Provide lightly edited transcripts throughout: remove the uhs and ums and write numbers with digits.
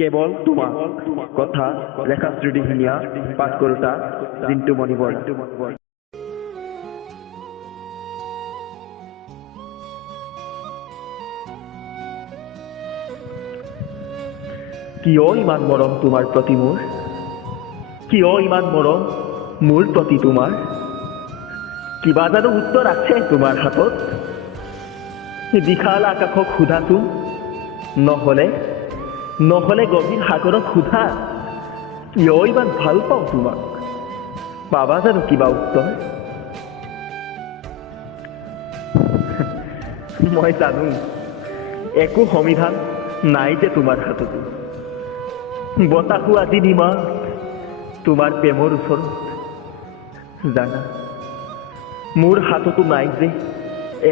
কেৱল তোমাক কথা লেখা শ্ৰুতিহিনীয়া পাঠ কৰোতা জিন্তুমণি বৰা। কিয় ইমান মৰম তোমাৰ প্ৰতি মোৰ? কিয় ইমান মৰম মোৰ প্ৰতি তোমাৰ? কিবা জানো উত্তৰ আছে তোমাৰ হাতত? বিশাল আকাশক সোধাচোন, নহ'লে গভীৰ সাগৰক সোধা, কিয় ইমান ভাল পাওঁ তোমাক? পাবা জানো কিবা উত্তৰ? মই জানো একো সমিধান নাই যে তোমাৰ হাততো। বতাহো আজি নিমাত তোমাৰ প্ৰেমৰ ওচৰত। জানা, মোৰ হাততো নাই যে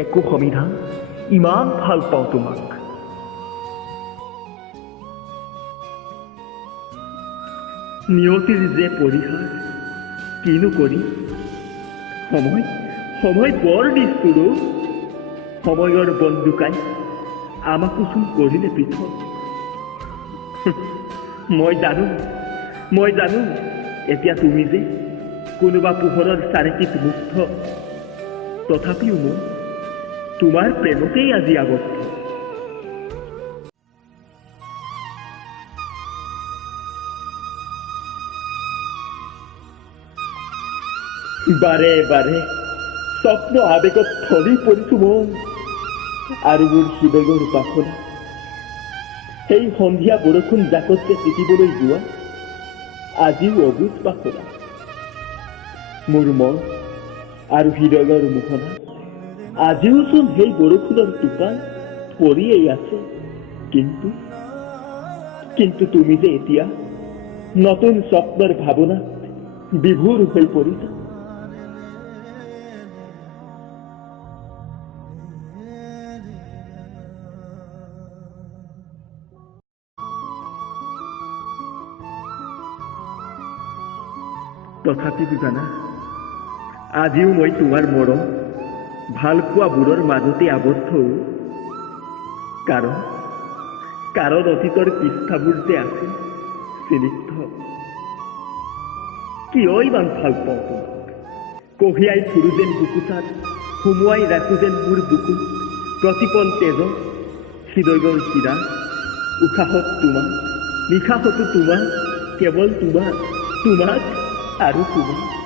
একো সমিধান, ইমান ভাল পাওঁ তোমাক। নিয়তিৰ যে পৰিহাৰ, কিনো কৰি সময় বৰ নিষ্ঠুৰ। সময়ৰ বন্দুকাই আমাকো চোন কৰিলে পৃথক। মই জানো এতিয়া তুমি যে কোনোবা পোহৰৰ চাৰিটিত মুগ্ধ। তথাপিও মই তোমাৰ প্ৰেমতেই আজি আবদ্ধ। বাৰে বাৰে স্বপ্ন আবেগত ঠলি পৰিছো মই, আৰু মোৰ হৃদয়ৰ বাসনা সেই সন্ধিয়া বৰষুণ জাকত যে তিতিবলৈ যোৱা আজিও অবুজ বাসনা। মোৰ মন আৰু হৃদয়ৰ মোহনা আজিও চোন সেই বৰষুণৰ টোপাল পৰিয়েই আছে। কিন্তু তুমি যে এতিয়া নতুন স্বপ্নৰ ভাৱনাত বিভোৰ হৈ পৰিছা। তথাপিও জানা, আজিও মই তোমাৰ মৰম ভালপোৱাবোৰৰ মাজতে আবদ্ধ। কাৰণ অতীতৰ পৃষ্ঠাবোৰ যে আছে স্নিগ্ধ। কিয় ইমান ভাল পাওঁ তোমাক? কঢ়িয়াই ফুৰো যেন বুকুচাত, সুমুৱাই ৰাখো যেন মোৰ বুকুত প্ৰতিপল তেজত, হৃদয়ৰ শিৰা উশাহত তোমাক, নিশাহতো তোমাক, কেৱল তোমাক আৰু তোমাক।